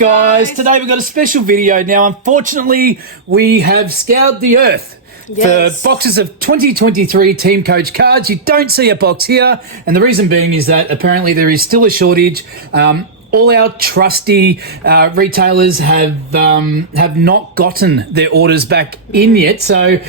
guys. Today we've got a special video. Now, unfortunately, we have scoured the earth for boxes of 2023 Teamcoach cards. You don't see a box here, and the reason being is that apparently there is still a shortage. All our trusty retailers have not gotten their orders back in yet. So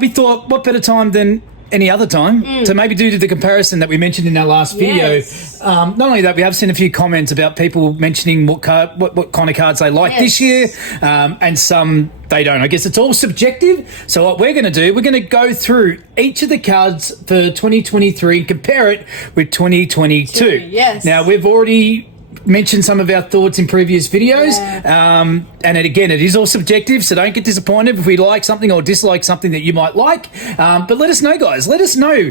we thought, what better time than any other time to maybe do the comparison that we mentioned in our last video. Not only that, we have seen a few comments about people mentioning what kind of cards they like this year, and some they don't. I guess it's all subjective. So what we're going to do, we're going to go through each of the cards for 2023 and compare it with 2022. Now, we've already mentioned some of our thoughts in previous videos, and again, it is all subjective, so don't get disappointed if we like something or dislike something that you might like, but let us know, guys. Let us know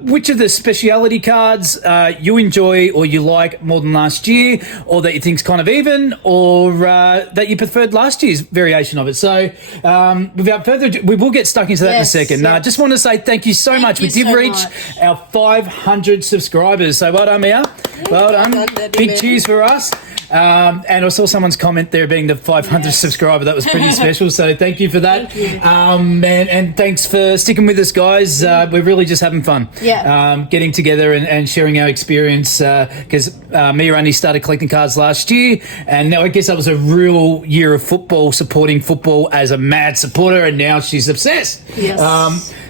which of the speciality cards you enjoy or you like more than last year, or that you think's kind of even, or that you preferred last year's variation of it. So without further ado, we will get stuck into that in a second. Just want to say thank you so much. We did reach our 500 subscribers, so well done, Mia. Well done. Big cheers for us. And I saw someone's comment there being the 500th subscriber. That was pretty special, so thank you for that. And thanks for sticking with us, guys. We're really just having fun getting together and sharing our experience, because Mia only started collecting cards last year, and now I guess that was a real year of football, supporting football as a mad supporter, and now she's obsessed.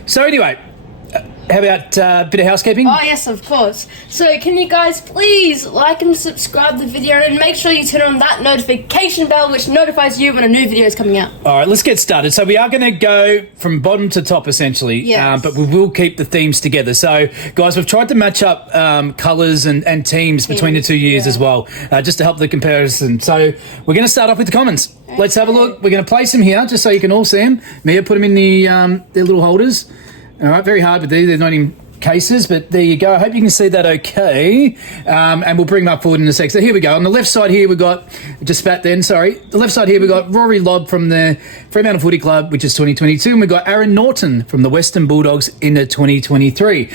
So anyway, how about a bit of housekeeping? Oh, yes, of course. So can you guys please like and subscribe the video, and make sure you turn on that notification bell which notifies you when a new video is coming out. All right, let's get started. So we are going to go from bottom to top, essentially, but we will keep the themes together. So, guys, we've tried to match up colours and teams between the 2 years as well, just to help the comparison. So we're going to start off with the commons. Let's have a look. We're going to place them here just so you can all see them. Mia, put them in the their little holders. All right, very hard with these. They're not in cases, but there you go. I hope you can see that okay. And we'll bring them up forward in a sec. So here we go. On the left side here, we've got, just spat then, sorry. The left side here, we've got Rory Lobb from the Fremantle Footy Club, which is 2022. And we've got Aaron Norton from the Western Bulldogs in the 2023.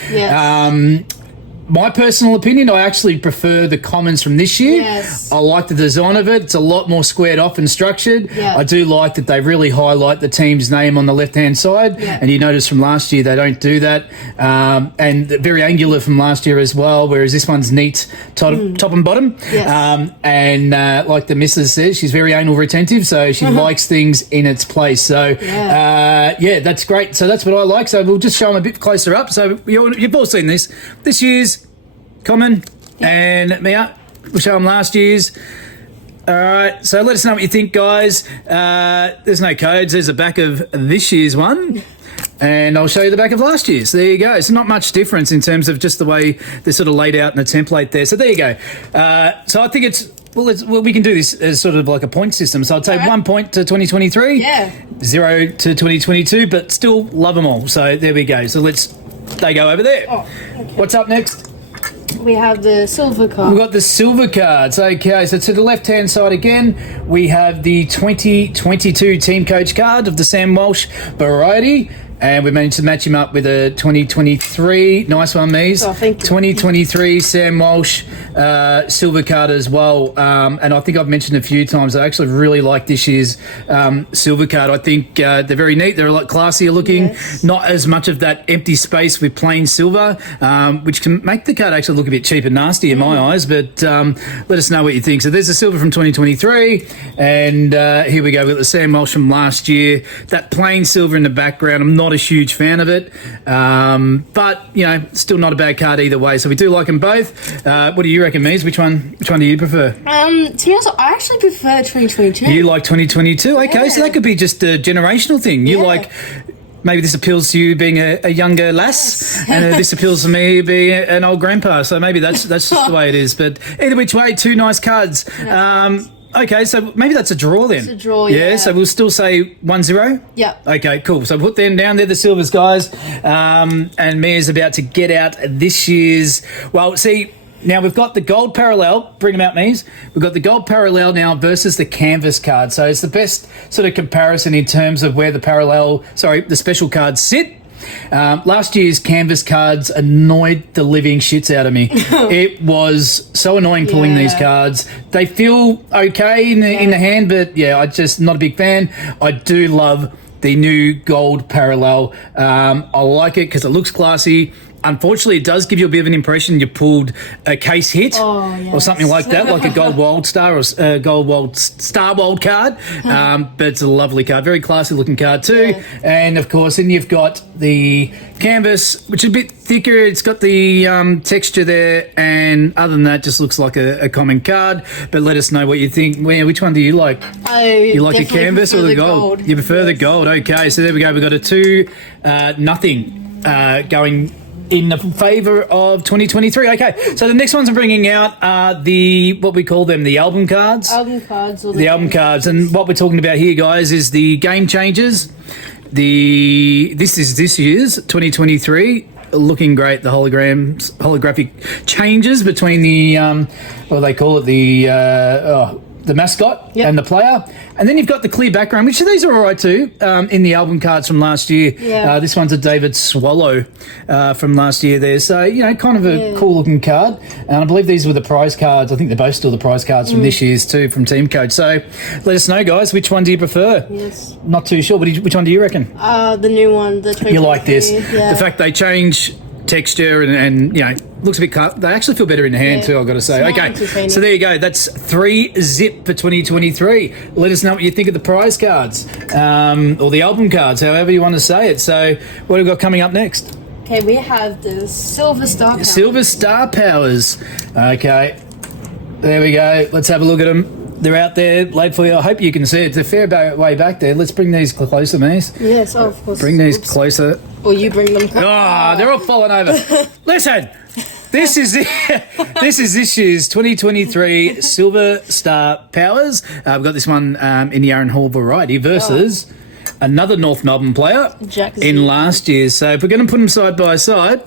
My personal opinion, I actually prefer the commons from this year. I like the design of it. It's a lot more squared off and structured. I do like that they really highlight the team's name on the left-hand side. And you notice from last year they don't do that. And very angular from last year as well, whereas this one's neat top and bottom. And like the missus says, she's very anal retentive, so she likes things in its place. So, yeah, that's great. So that's what I like. So we'll just show them a bit closer up. So you've all seen this. This year's common, and Mia, we'll show them last year's. All right, so let us know what you think, guys. There's no codes. There's the back of this year's one, and I'll show you the back of last year's. There you go. So not much difference in terms of just the way they're sort of laid out in the template there. So there you go. So I think it's, well, we can do this as sort of like a point system. So I'll take 1 point to 2023, 0 to 2022, but still love them all. So there we go. So they go over there. What's up next? We have the silver card. We've got the silver cards. Okay, so to the left-hand side again, we have the 2022 Teamcoach card of the Sam Walsh variety. And we managed to match him up with a 2023. Nice one, Mies. Oh, thank you. 2023 Sam Walsh silver card as well. And I think I've mentioned a few times, I actually really like this year's silver card. I think they're very neat. They're a lot classier looking. Not as much of that empty space with plain silver, which can make the card actually look a bit cheap and nasty in my eyes. But let us know what you think. So there's the silver from 2023. And here we go with the Sam Walsh from last year. That plain silver in the background, I'm not a huge fan of it, but you know, still not a bad card either way. So we do like them both. What do you reckon, Mies? Which one do you prefer? To be honest, I actually prefer 2022. You like 2022? Okay, so that could be just a generational thing. You like, maybe this appeals to you being a younger lass, and this appeals to me being an old grandpa. So maybe that's just the way it is. But either which way, two nice cards. Okay, so maybe that's a draw then. It's a draw, so we'll still say 1-0? Yeah. Okay, cool. So put them down there, the silvers, guys. And Mia's about to get out this year's... Well, see, now we've got the gold parallel. Bring them out, Mies. We've got the gold parallel now versus the canvas card. So it's the best sort of comparison in terms of where the special cards sit. Last year's canvas cards annoyed the living shits out of me. It was so annoying pulling these cards. They feel okay in the hand, but yeah, I'm just not a big fan. I do love the new gold parallel. I like it because it looks classy. Unfortunately, it does give you a bit of an impression you pulled a case hit or something like that, like a gold wild star or a gold wild star wild card. But it's a lovely card, very classy looking card too. Yeah. And of course, then you've got the canvas, which is a bit thicker. It's got the texture there, and other than that, just looks like a common card. But let us know what you think. Which one do you like? You like the canvas or the gold? You prefer the gold. Okay, so there we go. We've got a 2-0 going in the favour of 2023. Okay, so the next ones I'm bringing out are what we call them, the album cards. Album cards. Or the album cards. And what we're talking about here, guys, is the game changers. This is this year's 2023. Looking great. The holographic changes between the, what do they call it, the mascot and the player. And then you've got the clear background, which these are all right too, in the album cards from last year. Yeah. This one's a David Swallow from last year there. So, kind of a cool looking card. And I believe these were the prize cards. I think they're both still the prize cards from this year's too, from Teamcoach. So let us know, guys, which one do you prefer? Yes. Not too sure, but which one do you reckon? The new one, the 2023. You like this? Yeah. The fact they change texture and looks a bit cut. They actually feel better in the hand too, I've got to say. Okay, so there you go. That's 3-zip for 2023. Let us know what you think of the prize cards or the album cards, however you want to say it. So what have we got coming up next? Okay, we have the Silver Star Powers. Silver Star Powers. Okay, there we go. Let's have a look at them. They're out there laid for you. I hope you can see it. It's a fair way back there. Let's bring these closer, Maze. Yes, of course. Bring these closer. Or you bring them closer. Oh, they're all falling over. Listen, this is this year's 2023 Silver Star Powers. We've got this one in the Aaron Hall variety versus another North Melbourne player in last year's. So if we're going to put them side by side,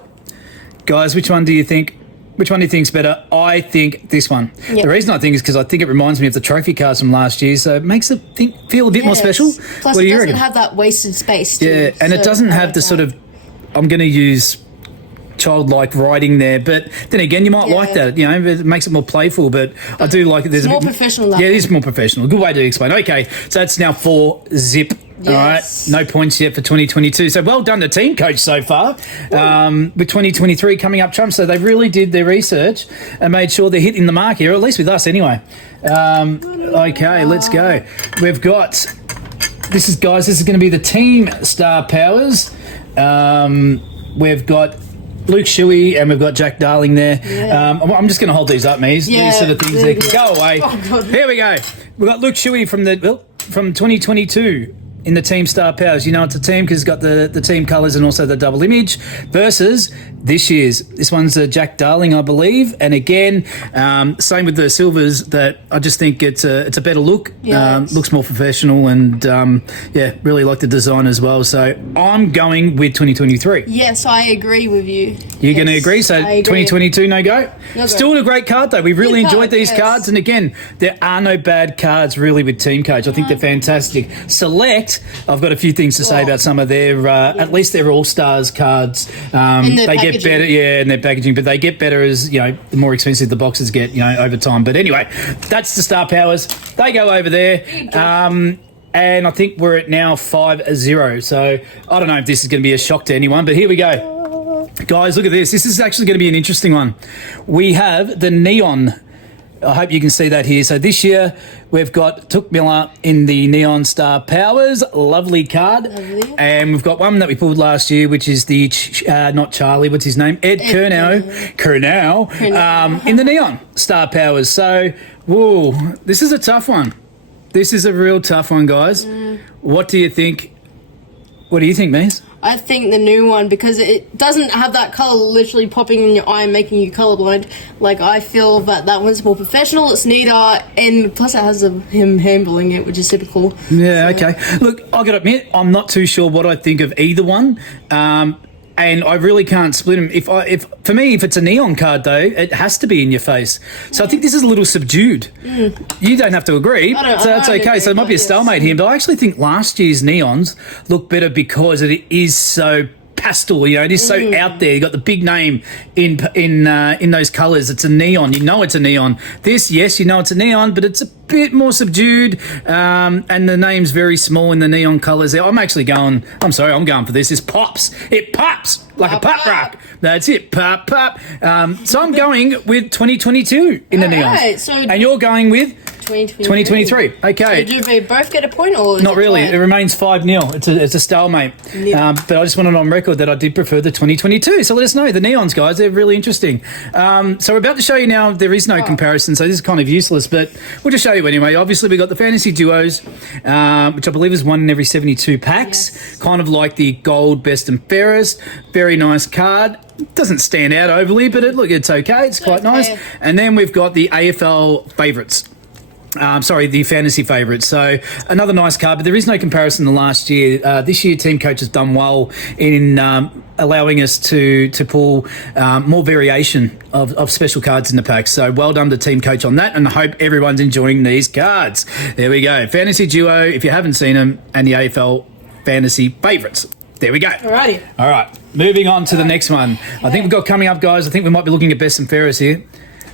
guys, which one do you think? Which one do you think's better? I think this one. Yep. The reason I think is because I think it reminds me of the trophy cards from last year, so it makes it feel a bit more special. Plus, it doesn't have that wasted space, too. Yeah, and it doesn't have the sort of, I'm going to use childlike writing there, but then again, you might like that. It makes it more playful, but I do like it. There's more professional. Yeah, it is more professional. Good way to explain. Okay, so that's now 4-zip. Yes. All right, no points yet for 2022. So well done to Teamcoach so far with 2023 coming up, Trump. So they really did their research and made sure they're hitting the mark here, or at least with us anyway. Okay, let's go. We've got, this is going to be the Team Star Powers. We've got Luke Shuey and we've got Jack Darling there. Yeah. I'm just going to hold these up, Mies. These sort of things that can go away. Oh, here we go. We've got Luke Shuey from 2022. In the Team Star Powers. It's a team because it's got the team colours and also the double image versus this year's. This one's Jack Darling, I believe. And again, same with the silvers, that I just think it's a better look. Yes. Looks more professional and, really like the design as well. So I'm going with 2023. Yes, I agree with you. You're going to agree? So 2022, no go? Still a great card, though. We really enjoyed these cards. And again, there are no bad cards really with Teamcoach. I think they're fantastic. Select, I've got a few things to say about some of their, at least their All-Stars cards. They get better, in their packaging, but they get better as, the more expensive the boxes get, over time. But anyway, that's the Star Powers. They go over there. And I think we're at now 5-0. So I don't know if this is going to be a shock to anyone, but here we go. Guys, look at this. This is actually going to be an interesting one. We have the Neon. I hope you can see that here. So this year we've got Took Miller in the Neon Star Powers. Lovely card. Lovely. And we've got one that we pulled last year, which is the, not Charlie, what's his name? Ed Curnow in the Neon Star Powers. So, whoa, this is a tough one. This is a real tough one, guys. What do you think? What do you think, Mies? I think the new one, because it doesn't have that colour literally popping in your eye and making you colourblind. Like, I feel that one's more professional, it's neater, and plus it has him handling it, which is super cool. Yeah, so. Okay. Look, I've got to admit, I'm not too sure what I think of either one. And I really can't split them. If for me, if it's a Neon card, though, it has to be in your face. So I think this is a little subdued. You don't have to agree, so that's okay. Agree, so it might be a stalemate here. But I actually think last year's Neons look better because it is so pastel. You know, it is so out there. You got the big name in those colours. It's a neon. You know it's a neon. This, yes, you know it's a neon, but it's a bit more subdued, and the name's very small in the neon colours there. I'm going for this. It pops. It pops like a pop rock. That's it. Pop. So I'm going with 2022 in the neon. Right, so and you're going with 2023. Okay. So do they both get a point, or not really? It remains 5-0. It's a stalemate. Yeah. But I just wanted on record that I did prefer the 2022. So let us know the neons, guys. They're really interesting. So we're about to show you now. There is no comparison, so this is kind of useless, but we'll just show you anyway. Obviously, we got the fantasy duos, which I believe is one in every 72 packs. Yes. Kind of like the gold, best and fairest. Very nice card. Doesn't stand out overly, but it's okay. It's quite nice. And then we've got the AFL favourites. The fantasy favourites. So another nice card, but there is no comparison to last year. This year, Teamcoach has done well in allowing us to pull more variation of special cards in the pack. So well done to Teamcoach on that, and I hope everyone's enjoying these cards. There we go. Fantasy duo, if you haven't seen them, and the AFL fantasy favourites. There we go. Alrighty. All right. Moving on to the next one. I think we've got coming up, guys. I think we might be looking at best and fairest here.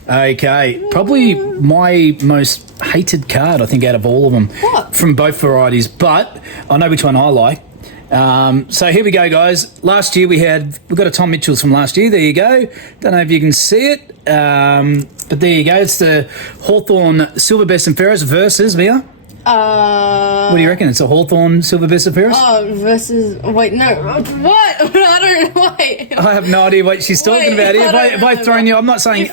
Okay, probably my most hated card, I think, out of all of them. What? From both varieties, but I know which one I like. So here we go, guys. Last year we've got a Tom Mitchell's from last year. There you go. Don't know if you can see it, but there you go. It's the Hawthorn Silver Best and Fairest versus Mia. What do you reckon? It's a Hawthorn Silver Best and Fairest? Versus... Wait, no. What? I don't know. Wait. I have no idea what she's talking about here. Have I thrown you? I'm not saying...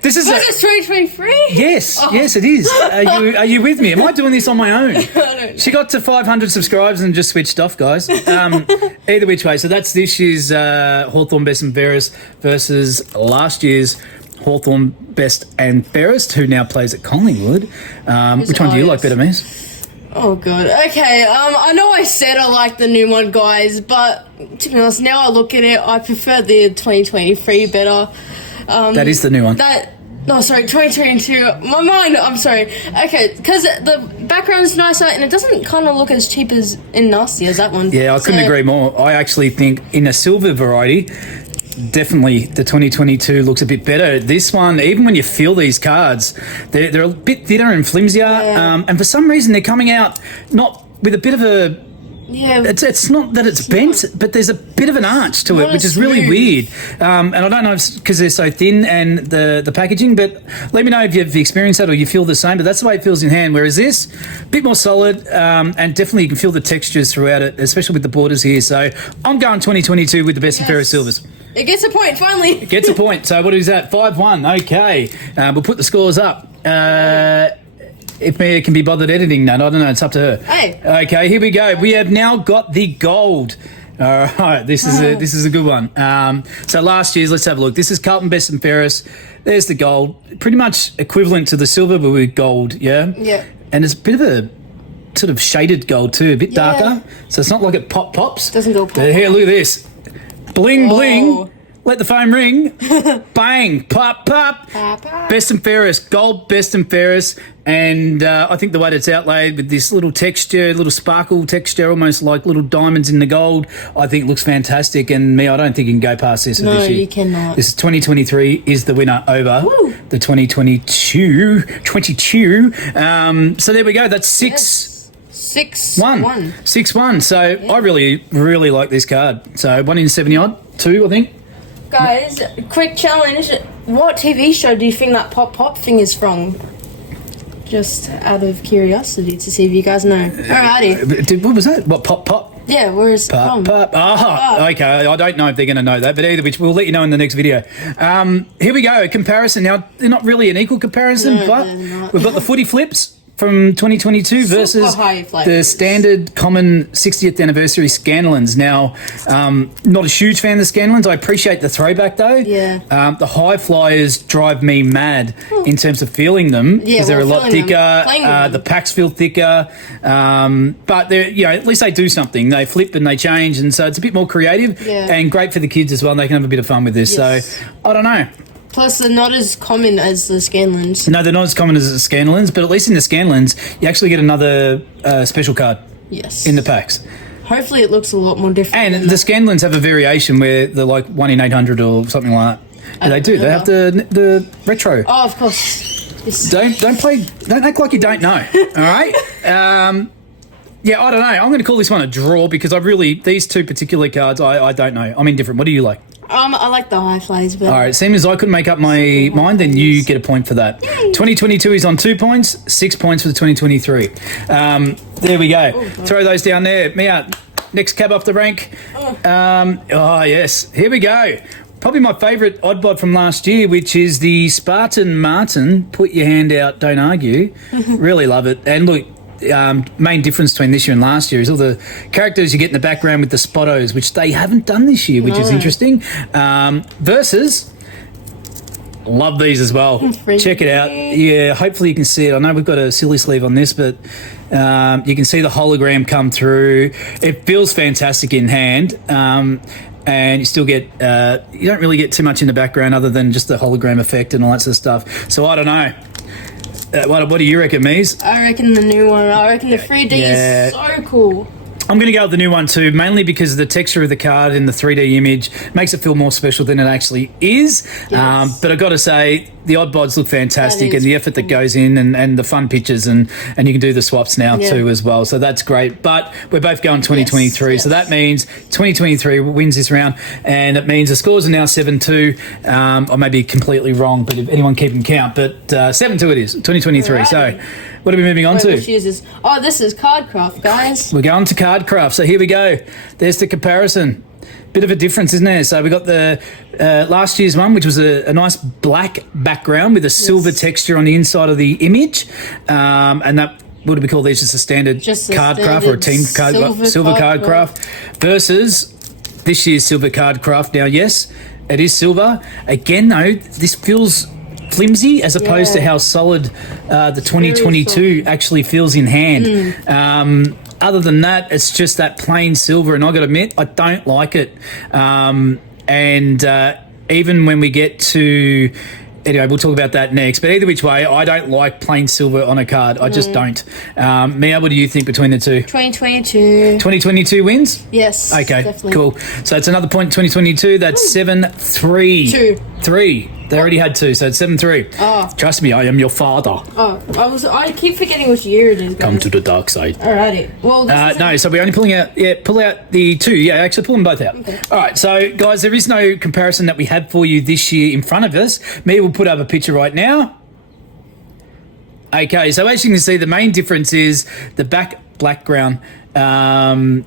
This is Versus 2023? Yes, yes, it is. Are you with me? Am I doing this on my own? I don't know. She got to 500 subscribers and just switched off, guys. Either which way. So that's this year's Hawthorn Best and Fairest versus last year's Hawthorn Best and Fairest, who now plays at Collingwood. Which one do you like better, Miss? Oh, God. Okay, I know I said I like the new one, guys, but to be honest, now I look at it, I prefer the 2023 better. That is the new one. No, sorry, 2022. My mind, I'm sorry. Okay, because the background's nicer and it doesn't kind of look as cheap as and nasty as that one. Yeah, I couldn't agree more. I actually think in a silver variety, definitely the 2022 looks a bit better. This one, even when you feel these cards, they're a bit thinner and flimsier, and for some reason they're coming out not with a bit of a... Yeah, it's not that it's bent, but there's a bit of an arch to it, which is really weird. And I don't know if it's because they're so thin and the packaging, but let me know if you've experienced that or you feel the same. But that's the way it feels in hand. Whereas this, a bit more solid, and definitely you can feel the textures throughout it, especially with the borders here. So I'm going 2022 with the best and fairest silvers. It gets a point, finally. It gets a point. So what is that? 5-1. Okay. We'll put the scores up. If Mia can be bothered editing that, I don't know. It's up to her. Hey. Okay, here we go. We have now got the gold. All right, this is a good one. So last year's, let's have a look. This is Carlton Best and Fairest. There's the gold. Pretty much equivalent to the silver, but with gold, yeah? Yeah. And it's a bit of a sort of shaded gold too, a bit darker. So it's not like it pops. Doesn't go pop. Here, look at this. Bling, bling. Let the phone ring. Bang. Pop, pop. Best and Fairest. Gold, Best and Fairest. And I think the way it's outlaid with this little texture, little sparkle texture, almost like little diamonds in the gold, I think it looks fantastic. And I don't think you can go past this. No, this year. you cannot. This is 2023 is the winner over the 2022. So there we go. That's 6-1. 6-1. So I really, really like this card. So 1 in 70 odd. 2, I think. Guys, quick challenge. What TV show do you think that pop thing is from? Just out of curiosity to see if you guys know. Alrighty. What was that? What, pop? Yeah, where is it from? Pop. Okay. I don't know if they're going to know that, but either which we'll let you know in the next video. Here we go. A comparison. Now, they're not really an equal comparison, but we've got the footy flips from 2022 versus the standard common 60th anniversary Scanlons. Now, not a huge fan of the Scanlons. I appreciate the throwback though. Yeah. The high flyers drive me mad in terms of feeling them because they're a lot thicker. The packs feel thicker, but they're at least they do something. They flip and they change, and so it's a bit more creative and great for the kids as well. And they can have a bit of fun with this. Yes. So I don't know. Plus, they're not as common as the Scanlons. No, they're not as common as the Scanlons, but at least in the Scanlons, you actually get another special card in the packs. hopefully it looks a lot more different. And the Scanlons have a variation where they're like 1 in 800 or something like that. And they do. They have the retro. Oh, of course. Yes. Don't act like you don't know. All right. Yeah, I don't know. I'm going to call this one a draw because these two particular cards, I don't know. I'm indifferent. What do you like? I like the high flays better. All right, seeing as I couldn't make up my mind, then you get a point for that. 2022 is on 2 points, 6 points for the 2023. There we go. Throw those down there. Mia, next cab off the rank. Yes. Here we go. Probably my favourite odd bod from last year, which is the Spartan Martin. Put your hand out, don't argue. Really love it. And look, main difference between this year and last year is all the characters you get in the background with the spottos, which they haven't done this year, which is interesting. Versus, love these as well. Check it out. Yeah, hopefully you can see it. I know we've got a silly sleeve on this, but you can see the hologram come through. It feels fantastic in hand. And you still get, you don't really get too much in the background other than just the hologram effect and all that sort of stuff. So I don't know. What do you reckon, Mies? I reckon the new one. I reckon the 3D is so cool. I'm going to go with the new one too, mainly because of the texture of the card in the 3D image makes it feel more special than it actually is. Yes. But I've got to say, the odd bods look fantastic and the effort that goes in and the fun pictures and you can do the swaps now too as well. So that's great. But we're both going 2023. Yes. So that means 2023 wins this round and it means the scores are now 7-2. I may be completely wrong, but if anyone keeping count, but 7-2 it is, 2023. Alrighty. So what are we moving on to? This is Cardcraft, guys. We're going to Cardcraft. So here we go. There's the comparison. Bit of a difference, isn't there? So we got the last year's one, which was a nice black background with a silver texture on the inside of the image. And that, what do we call these? Just a standard Cardcraft or a team silver Cardcraft versus this year's silver Cardcraft. Now, yes, it is silver. Again, though, this feels flimsy as opposed to how solid the 2022 actually feels in hand. Other than that, it's just that plain silver, and I got to admit, I don't like it. Even when we get to... Anyway, we'll talk about that next. But either which way, I don't like plain silver on a card. I just don't. Mia, what do you think between the two? 2022. 2022 wins? Yes, okay, definitely. Cool. So it's another point, 2022. That's 7-3. 3. They already had 2, so it's 7-3. Oh. Trust me, I am your father. Oh, I keep forgetting which year it is, guys. Come to the dark side. Alrighty. Well, no, so we're only pull out the 2. Yeah, actually pull them both out. Okay. All right, so guys, there is no comparison that we had for you this year in front of us. Mia will put up a picture right now. Okay, so as you can see, the main difference is the background. And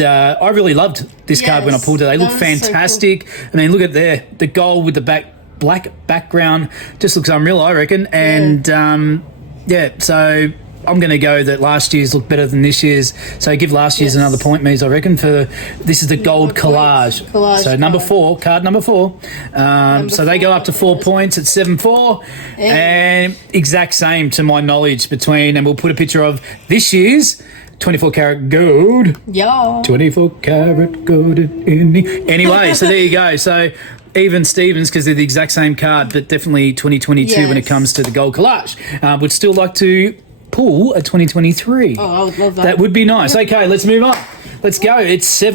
I really loved this card when I pulled it. They look fantastic. So cool. I mean, look at there. The gold with the black background just looks unreal, I reckon. And, so I'm going to go that last year's looked better than this year's. So give last year's another point, Mies, I reckon, for this is the gold collage. So number 4, card number 4. So they go up to 4 points at 7-4. And exact same to my knowledge between, and we'll put a picture of this year's 24 karat gold. Yeah. 24 karat gold. Anyway, so there you go. So even Stevens, because they're the exact same card, but definitely 2022 when it comes to the gold collage. Would still like to pull a 2023. Oh, I would love that. That would be nice. Okay, let's move on. Let's go. It's 4.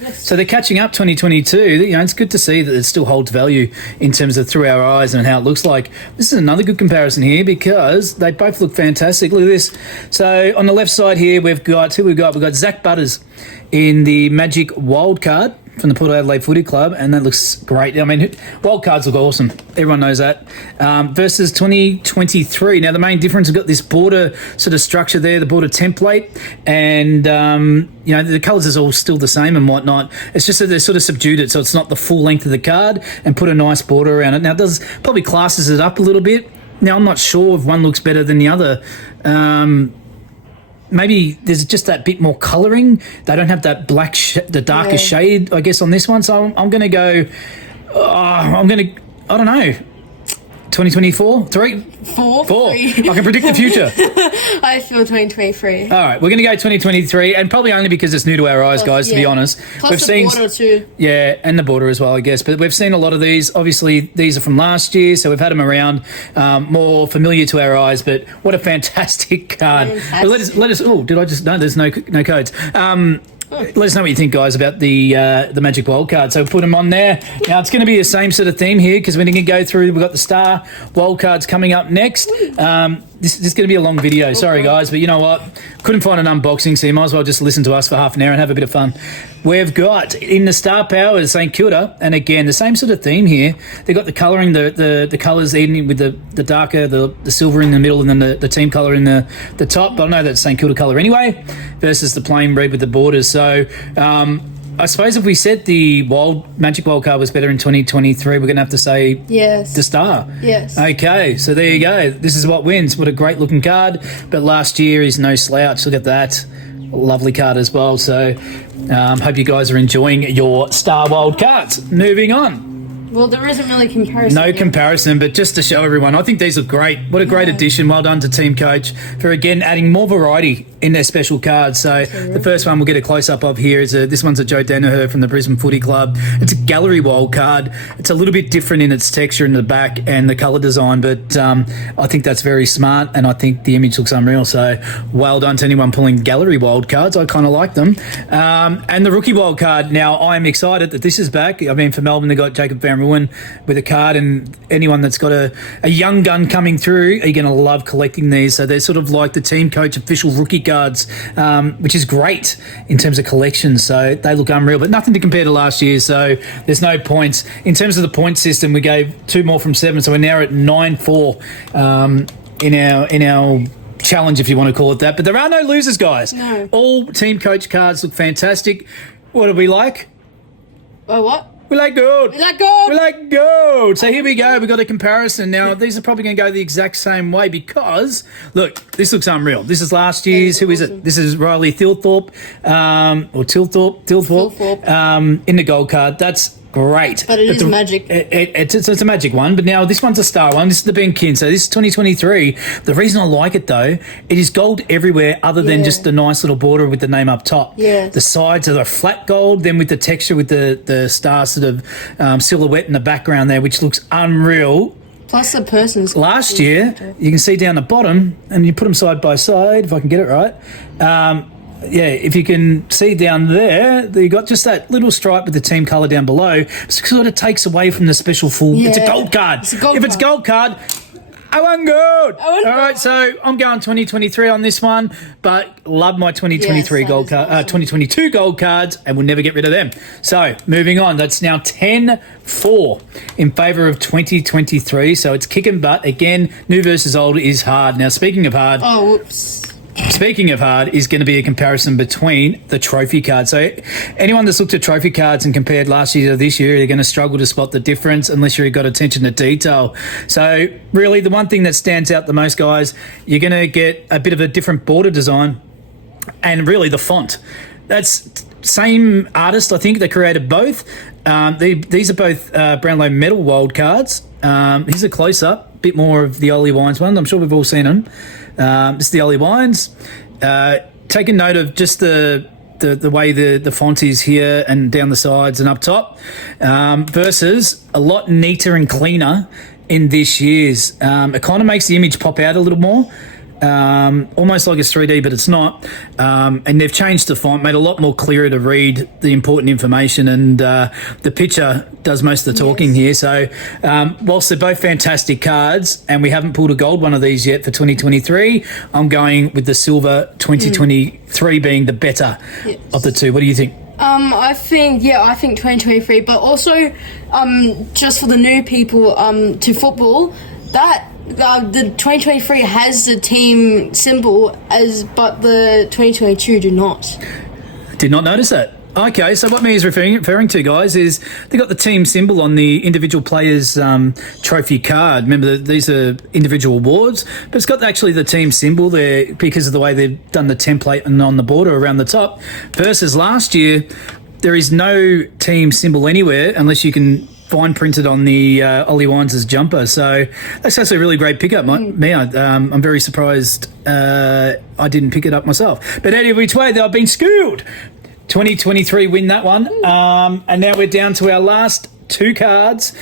Yes. So they're catching up 2022. You know, it's good to see that it still holds value in terms of through our eyes and how it looks like. This is another good comparison here because they both look fantastic. Look at this. So on the left side here, we've got Zach Butters in the Magic Wild card from the Port Adelaide Footy Club, and that looks great. I mean, wild cards look awesome. Everyone knows that. Versus 2023. Now, the main difference, we've got this border sort of structure there, the border template, and, the colours is all still the same and whatnot. It's just that they're sort of subdued it, so it's not the full length of the card, and put a nice border around it. Now, it does probably classes it up a little bit. Now, I'm not sure if one looks better than the other. Maybe there's just that bit more colouring. They don't have that black, the darker shade, I guess, on this one. So I'm going to go, I don't know, 2024? 3? 4. 4. 3. I can predict the future. I feel 2023. All right, we're going to go 2023, and probably only because it's new to our eyes, guys, to be honest. Plus the border too. Yeah, and the border as well, I guess. But we've seen a lot of these. Obviously, these are from last year, so we've had them around, more familiar to our eyes. But what a fantastic card. But let us. Oh, did I just? No, there's no codes. Let us know what you think, guys, about the Magic Wild card. So put them on there. Now, it's going to be the same sort of theme here because we're going to go through. We've got the Star Wild cards coming up next. This is going to be a long video. Sorry, guys, but you know what? Couldn't find an unboxing, so you might as well just listen to us for half an hour and have a bit of fun. We've got in the Star Power St Kilda, and again, the same sort of theme here. They've got the colouring, the colours even with the darker, the silver in the middle, and then the team colour in the top. But I know that's St Kilda colour anyway, versus the plain red with the borders. So I suppose if we said the Magic Wild card was better in 2023, we're going to have to say yes, the Star. Yes. Okay, so there you go. This is what wins. What a great looking card. But last year is no slouch. Look at that. Lovely card as well. So hope you guys are enjoying your Star Wild cards. Moving on. Well, there isn't really comparison. No comparison, but just to show everyone, I think these look great. What a great addition. Well done to Teamcoach for, again, adding more variety in their special cards. So the first one we'll get a close-up of here is this one's a Joe Danaher from the Brisbane Footy Club. It's a gallery wild card. It's a little bit different in its texture in the back and the colour design, but I think that's very smart, and I think the image looks unreal. So well done to anyone pulling gallery wild cards. I kind of like them. And the rookie wild card. Now, I'm excited that this is back. I mean, for Melbourne, they've got Jacob Van Ruin with a card, and anyone that's got a young gun coming through are going to love collecting these. So they're sort of like the Teamcoach official rookie cards, which is great in terms of collections. So they look unreal, but nothing to compare to last year. So there's no points. In terms of the point system, we gave 2 more from 7, so we're now at 9-4 in our challenge, if you want to call it that. But there are no losers, guys. No. All Teamcoach cards look fantastic. What do we like? Oh, what? We like gold. We like gold. We like gold. So here we go. We've got a comparison. Now, these are probably going to go the exact same way because, look, this looks unreal. This is last year's. Who is it? This is Riley Thilthorpe, or Tilthorpe, in the gold card. That's great. But it is magic. It's a magic one, but now this one's a star one. This is the Ben Kin. So this is 2023. The reason I like it, though, it is gold everywhere other than just the nice little border with the name up top. Yeah. The sides are a flat gold, then with the texture with the star sort of silhouette in the background there, which looks unreal. Plus the person's... Last year, you can see down the bottom, and you put them side by side, if I can get it right. If you can see down there, you got just that little stripe with the team colour down below. It sort of takes away from the special full. Yeah. It's a gold card. It's a gold if it's gold card, I want gold. All right, so I'm going 2023 on this one, but love my 2023 gold card, 2022 gold cards, and we'll never get rid of them. So moving on, that's now 10-4 in favour of 2023. So it's kicking butt again. New versus old is hard. Now, speaking of hard. Oh, whoops. Speaking of hard is going to be a comparison between the trophy cards. So anyone that's looked at trophy cards and compared last year to this year, they're going to struggle to spot the difference unless you've got attention to detail. So really the one thing that stands out the most, guys, you're going to get a bit of a different border design and really the font. That's same artist, I think, that created both. These are both Brownlow Medal wild cards. Here's a close-up, bit more of the Ollie Wines one. I'm sure we've all seen them. This is the Ollie Wines. Take a note of just the way the font is here and down the sides and up top, versus a lot neater and cleaner in this year's. It kind of makes the image pop out a little more. Almost like it's 3D, but it's not. And they've changed the font, made it a lot more clearer to read the important information, and the picture does most of the talking here. So whilst they're both fantastic cards, and we haven't pulled a gold one of these yet for 2023, I'm going with the silver 2023 being the better of the two. What do you think? I think 2023, but also just for the new people to football, that the 2023 has the team symbol but the 2022 do not. Did not notice that. Okay, so what me is referring to, guys, is they got the team symbol on the individual player's trophy card. Remember, these are individual awards, but it's got actually the team symbol there because of the way they've done the template and on the border around the top. Versus last year, there is no team symbol anywhere unless you can fine printed on the Ollie Wines' jumper. So that's actually a really great pickup, Mia. I'm very surprised I didn't pick it up myself. But any which way, I've been schooled. 2023 win that one. And now we're down to our last 2 cards,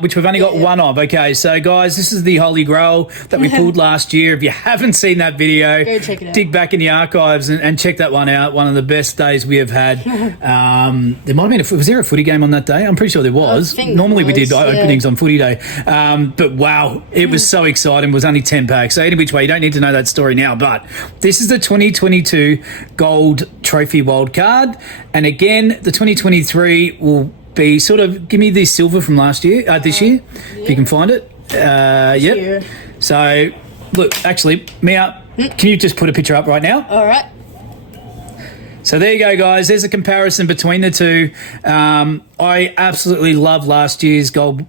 which we've only got one of. Okay, so guys, this is the Holy Grail that we pulled last year. If you haven't seen that video, go check it out. Dig back in the archives and check that one out. One of the best days we have had. There might have been was there a footy game on that day? I'm pretty sure there was. Normally we did openings on footy day. But wow, it was so exciting. It was only 10 packs. So any which way, you don't need to know that story now. But this is the 2022 Gold Trophy Wild Card. And again, the 2023 will be sort of, give me the silver from last year, this year, if you can find it. Yep. So, look, actually, Mia, can you just put a picture up right now? All right. So there you go, guys. There's a comparison between the two. I absolutely love last year's gold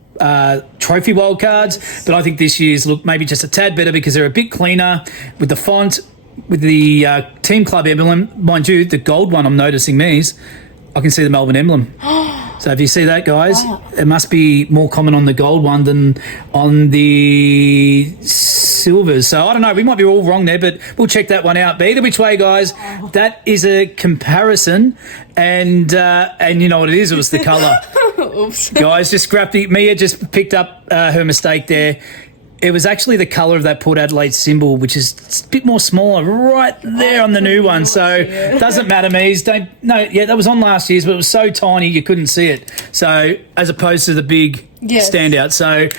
trophy wild cards, but I think this year's look maybe just a tad better because they're a bit cleaner with the font, with the team club emblem. Mind you, the gold one I'm noticing these, I can see the Melbourne emblem. So if you see that, guys, it must be more common on the gold one than on the silvers. So I don't know. We might be all wrong there, but we'll check that one out. But either which way, guys, that is a comparison. And you know what it is? It was the colour. Oops. Guys, just scrapped the... Mia just picked up her mistake there. It was actually the colour of that Port Adelaide symbol, which is a bit more smaller right there on the new one. So doesn't matter, Mies. That was on last year's, but it was so tiny you couldn't see it. So as opposed to the big standout. So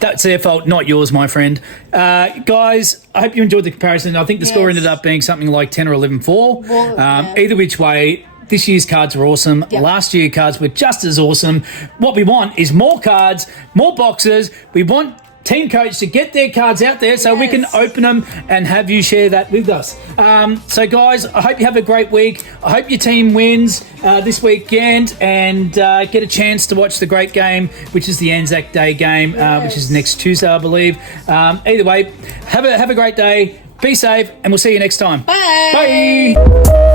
that's their fault, not yours, my friend. Guys, I hope you enjoyed the comparison. I think the score ended up being something like 10 or 11-4. Well, Either which way, this year's cards were awesome. Last year's cards were just as awesome. What we want is more cards, more boxes. We want Teamcoach to get their cards out there so we can open them and have you share that with us. So, guys, I hope you have a great week. I hope your team wins this weekend and get a chance to watch the great game, which is the Anzac Day game, which is next Tuesday, I believe. Either way, have a great day. Be safe, and we'll see you next time. Bye. Bye.